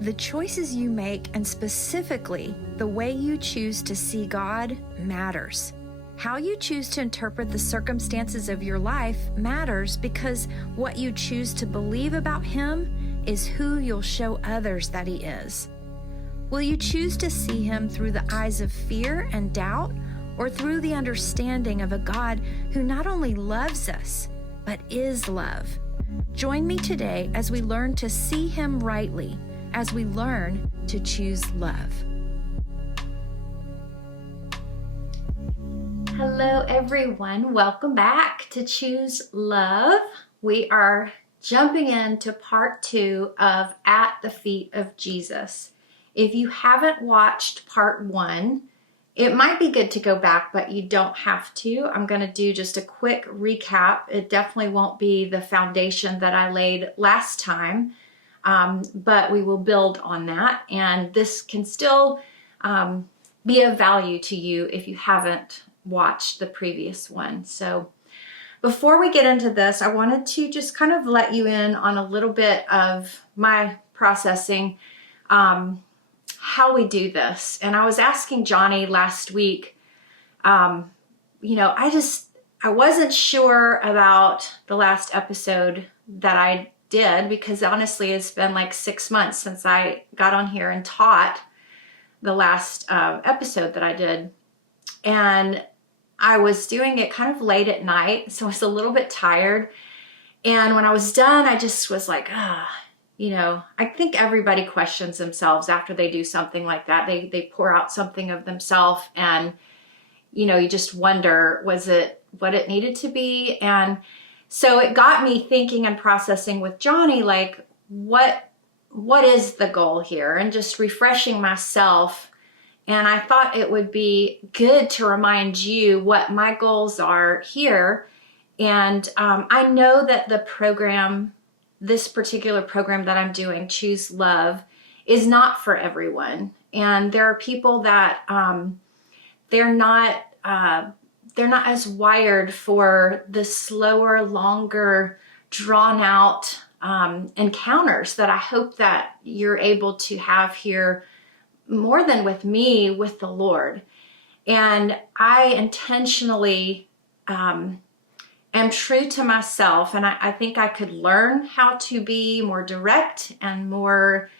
The choices you make, and specifically the way you choose to see God, matters. How you choose to interpret the circumstances of your life matters, because what you choose to believe about Him is who you'll show others that He is. Will you choose to see Him through the eyes of fear and doubt, or through the understanding of a God who not only loves us, but is love? Join me today as we learn to see Him rightly, as we learn to choose love. Hello everyone, welcome back to Choose Love. We are jumping into part 2 of At the Feet of Jesus. If you haven't watched part 1, it might be good to go back, but you don't have to. I'm going to do just a quick recap. It definitely won't be the foundation that I laid last time. But we will build on that, and this can still be of value to you if you haven't watched the previous one. So before we get into this, I wanted to just kind of let you in on a little bit of my processing, how we do this. And I was asking Johnny last week, I wasn't sure about the last episode that I did, because honestly it's been like 6 months since I got on here and taught the last episode that I did, and I was doing it kind of late at night, so I was a little bit tired. And when I was done, I just was like, I think everybody questions themselves after they do something like that. They pour out something of themselves, and you just wonder, was it what it needed to be? And so it got me thinking and processing with Johnny, like, what is the goal here? And just refreshing myself. And I thought it would be good to remind you what my goals are here. And I know that this particular program that I'm doing, Choose Love, is not for everyone. And there are people that they're not as wired for the slower, longer, drawn out encounters that I hope that you're able to have here, more than with me, with the Lord. And I intentionally am true to myself, and I think I could learn how to be more direct and more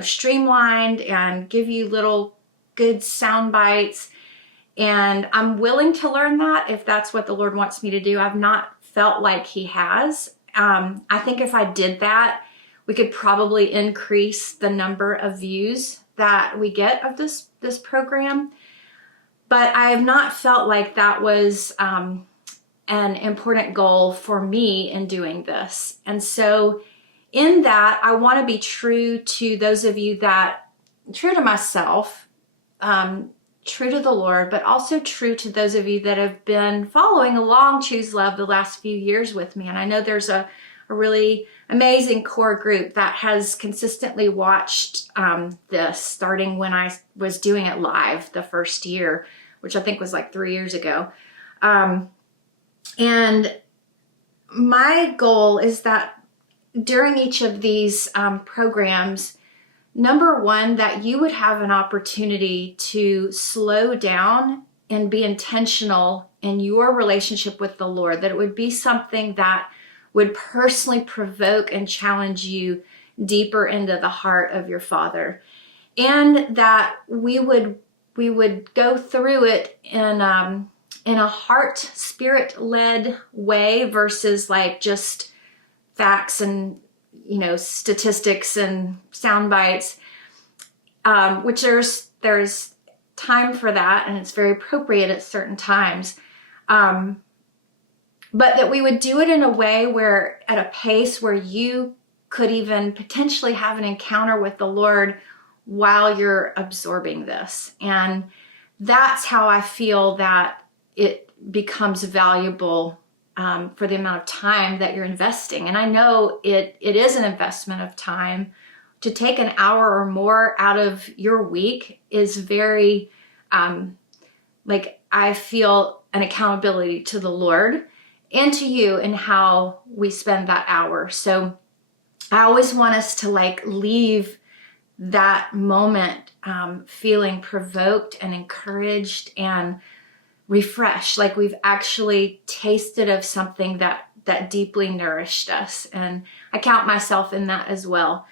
streamlined, and give you little good sound bites. And I'm willing to learn that if that's what the Lord wants me to do. I've not felt like He has. I think if I did that, we could probably increase the number of views that we get of this program. But I have not felt like that was an important goal for me in doing this. And so in that, I want to be true to those of you true to myself, true to the Lord, but also true to those of you that have been following along Choose Love the last few years with me. And I know there's a really amazing core group that has consistently watched this, starting when I was doing it live the first year, which I think was like 3 years ago. And my goal is that during each of these programs, number one, that you would have an opportunity to slow down and be intentional in your relationship with the Lord, that it would be something that would personally provoke and challenge you deeper into the heart of your Father. And that we would go through it in a heart, spirit-led way, versus like just facts and statistics and sound bites, which there's time for that, and it's very appropriate at certain times. But that we would do it in a way where, at a pace where you could even potentially have an encounter with the Lord while you're absorbing this. And that's how I feel that it becomes valuable for the amount of time that you're investing. And I know it is an investment of time. To take an hour or more out of your week is very, I feel an accountability to the Lord and to you in how we spend that hour. So I always want us to like leave that moment feeling provoked and encouraged and refreshed, like we've actually tasted of something that deeply nourished us. And I count myself in that as well.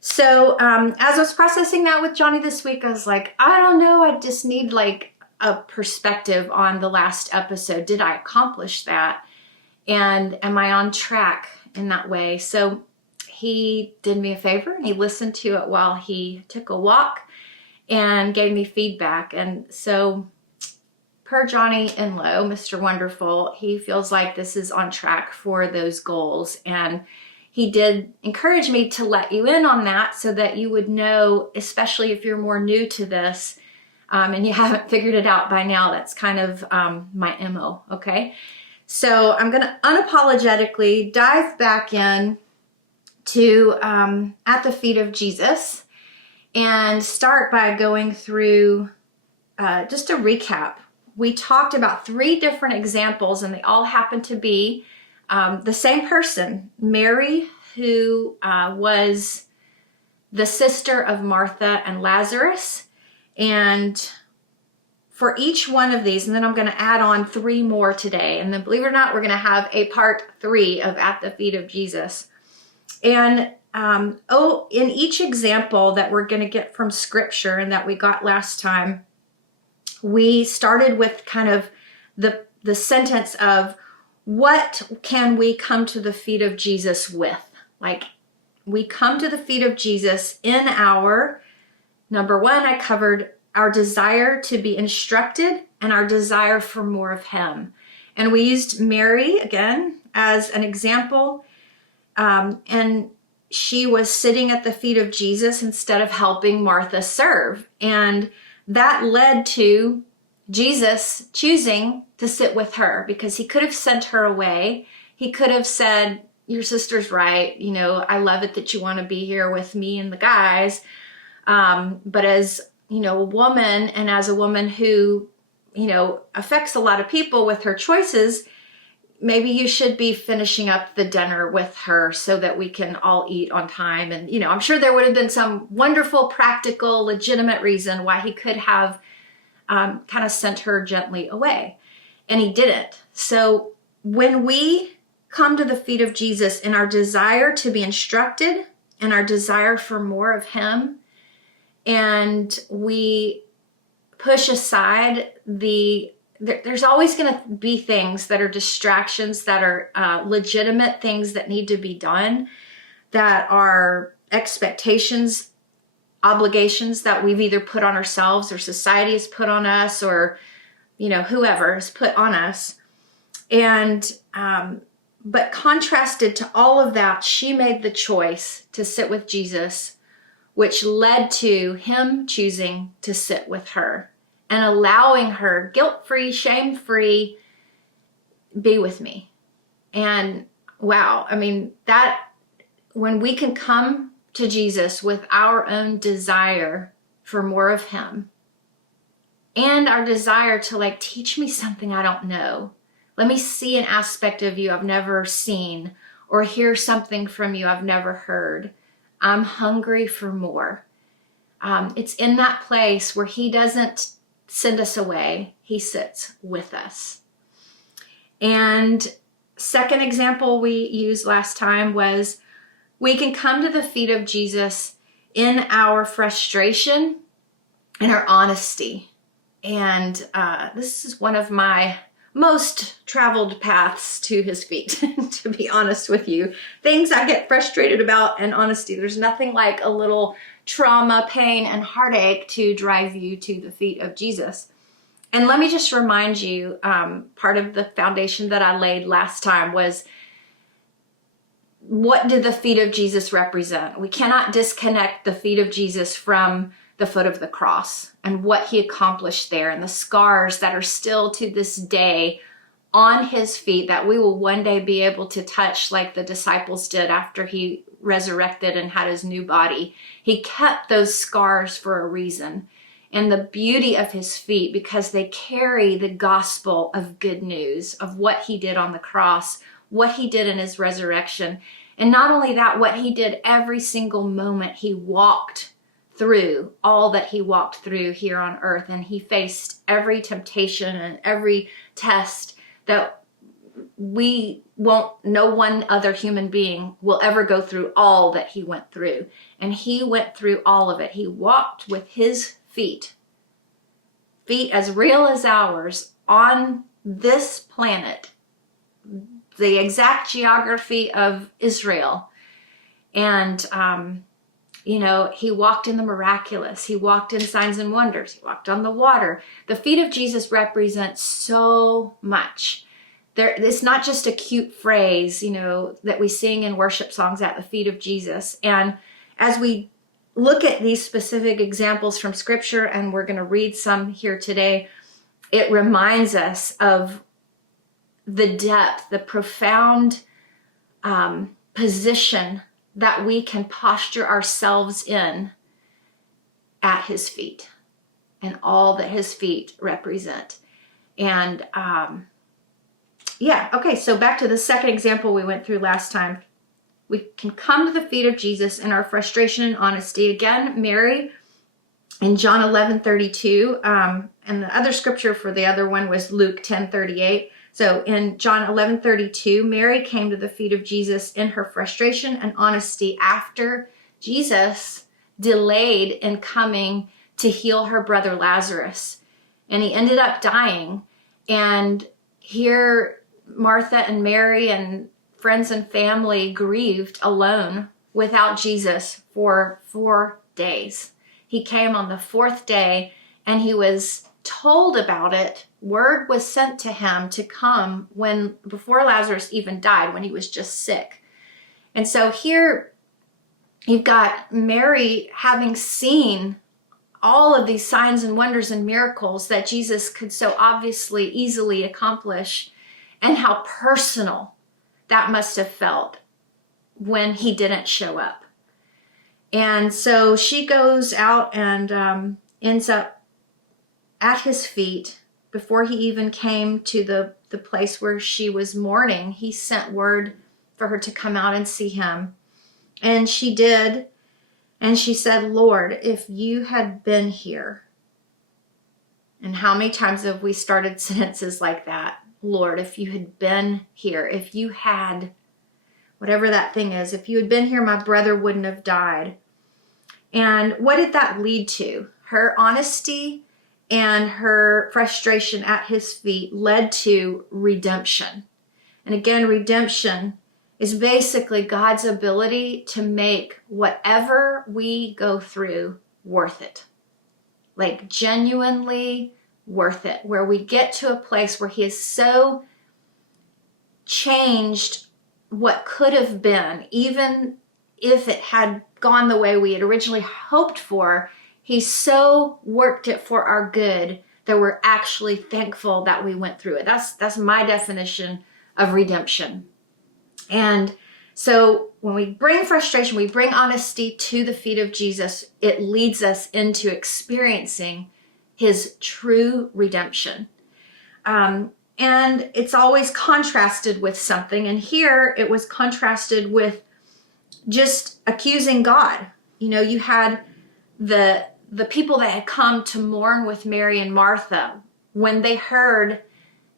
So as I was processing that with Johnny this week, I was like, I don't know, I just need like a perspective on the last episode. Did I accomplish that? And am I on track in that way? So he did me a favor and he listened to it while he took a walk and gave me feedback. And so per Johnny Enlow, Mr. Wonderful, he feels like this is on track for those goals. And he did encourage me to let you in on that so that you would know, especially if you're more new to this and you haven't figured it out by now. That's kind of my MO, okay? So I'm going to unapologetically dive back in to At the Feet of Jesus and start by going through just a recap. We talked about 3 different examples and they all happen to be the same person, Mary, who was the sister of Martha and Lazarus. And for each one of these, and then I'm going to add on 3 more today. And then believe it or not, we're going to have a part 3 of At the Feet of Jesus. And in each example that we're going to get from scripture and that we got last time, we started with kind of the sentence of what can we come to the feet of Jesus with? Like we come to the feet of Jesus in our, number 1, I covered our desire to be instructed and our desire for more of him. And we used Mary again as an example. And she was sitting at the feet of Jesus instead of helping Martha serve. And that led to Jesus choosing to sit with her because he could have sent her away. He could have said, your sister's right. You know, I love it that you want to be here with me and the guys. But as, you know, a woman and as a woman who, you know, affects a lot of people with her choices, maybe you should be finishing up the dinner with her so that we can all eat on time. And, you know, I'm sure there would have been some wonderful, practical, legitimate reason why he could have kind of sent her gently away. And he didn't. So when we come to the feet of Jesus in our desire to be instructed and our desire for more of him, and we push aside there's always going to be things that are distractions, that are legitimate things that need to be done, that are expectations, obligations that we've either put on ourselves or society has put on us or, you know, whoever has put on us. And, but contrasted to all of that, she made the choice to sit with Jesus, which led to him choosing to sit with her and allowing her guilt-free, shame-free, be with me. And wow, I mean, that when we can come to Jesus with our own desire for more of him and our desire to like, teach me something I don't know. Let me see an aspect of you I've never seen or hear something from you I've never heard. I'm hungry for more. It's in that place where he doesn't send us away. He sits with us. And second example we used last time was we can come to the feet of Jesus in our frustration and our honesty. And this is one of my most traveled paths to his feet, to be honest with you. Things I get frustrated about and honesty. There's nothing like a little trauma, pain, and heartache to drive you to the feet of Jesus. And let me just remind you, part of the foundation that I laid last time was, what did the feet of Jesus represent? We cannot disconnect the feet of Jesus from the foot of the cross and what he accomplished there and the scars that are still to this day on his feet that we will one day be able to touch like the disciples did after he resurrected and had his new body. He kept those scars for a reason. And the beauty of his feet, because they carry the gospel of good news of what he did on the cross, what he did in his resurrection. And not only that, what he did every single moment he walked through, all that he walked through here on earth, and he faced every temptation and every test that no one other human being will ever go through all that he went through. And he went through all of it. He walked with his feet as real as ours, on this planet, the exact geography of Israel. And, he walked in the miraculous. He walked in signs and wonders. He walked on the water. The feet of Jesus represent so much. It's not just a cute phrase, that we sing in worship songs, at the feet of Jesus. And as we look at these specific examples from Scripture, and we're going to read some here today, it reminds us of the depth, the profound position that we can posture ourselves in at his feet, and all that his feet represent. And okay, so back to the second example we went through last time. We can come to the feet of Jesus in our frustration and honesty. Again, Mary in John 11:32, and the other scripture for the other one was Luke 10:38. So in John 11:32, Mary came to the feet of Jesus in her frustration and honesty after Jesus delayed in coming to heal her brother Lazarus. And he ended up dying. And here Martha and Mary and friends and family grieved alone without Jesus for 4 days. He came on the 4th day, and he was told about it. Word was sent to him to come before Lazarus even died, when he was just sick. And so here you've got Mary having seen all of these signs and wonders and miracles that Jesus could so obviously, easily accomplish, and how personal that must have felt when he didn't show up. And so she goes out and ends up at his feet. Before he even came to the place where she was mourning, he sent word for her to come out and see him. And she did. And she said, Lord, if you had been here. And how many times have we started sentences like that? Lord, if you had been here, if you had, whatever that thing is, if you had been here, my brother wouldn't have died. And what did that lead to? Her honesty and her frustration at his feet led to redemption. And again, redemption is basically God's ability to make whatever we go through worth it. Like genuinely worth it. Where we get to a place where he has so changed what could have been, even if it had gone the way we had originally hoped for. He so worked it for our good that we're actually thankful that we went through it. That's my definition of redemption. And so when we bring frustration, we bring honesty to the feet of Jesus, it leads us into experiencing his true redemption. And it's always contrasted with something. And here it was contrasted with just accusing God. You had the people that had come to mourn with Mary and Martha. When they heard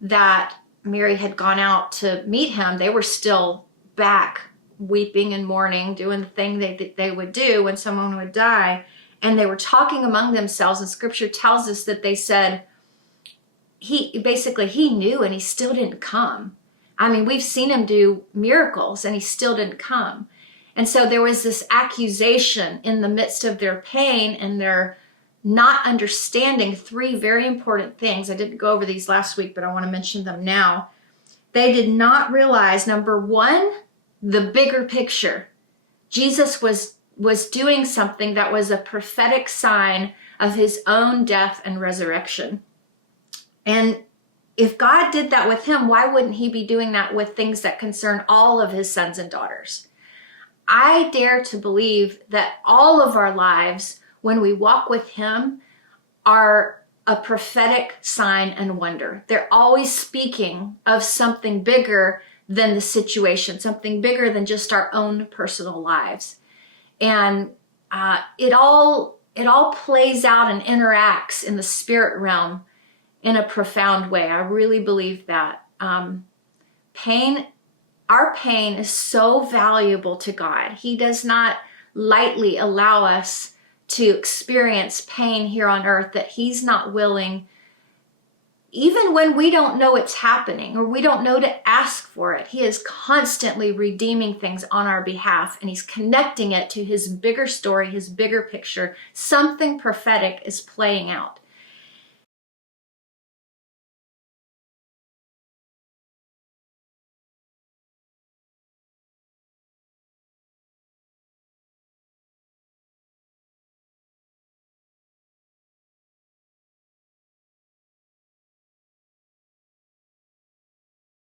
that Mary had gone out to meet him, they were still back weeping and mourning, doing the thing they would do when someone would die. And they were talking among themselves, and scripture tells us that they said, he knew and he still didn't come. I mean, we've seen him do miracles and he still didn't come. And so there was this accusation in the midst of their pain and their not understanding 3 very important things. I didn't go over these last week, but I want to mention them now. They did not realize, number 1, the bigger picture. Jesus was doing something that was a prophetic sign of his own death and resurrection. And if God did that with him, why wouldn't he be doing that with things that concern all of his sons and daughters? I dare to believe that all of our lives, when we walk with him, are a prophetic sign and wonder. They're always speaking of something bigger than the situation, something bigger than just our own personal lives. And it all plays out and interacts in the spirit realm in a profound way. I really believe that. Our pain is so valuable to God. He does not lightly allow us to experience pain here on earth that he's not willing, even when we don't know it's happening or we don't know to ask for it. He is constantly redeeming things on our behalf, and he's connecting it to his bigger story, his bigger picture. Something prophetic is playing out.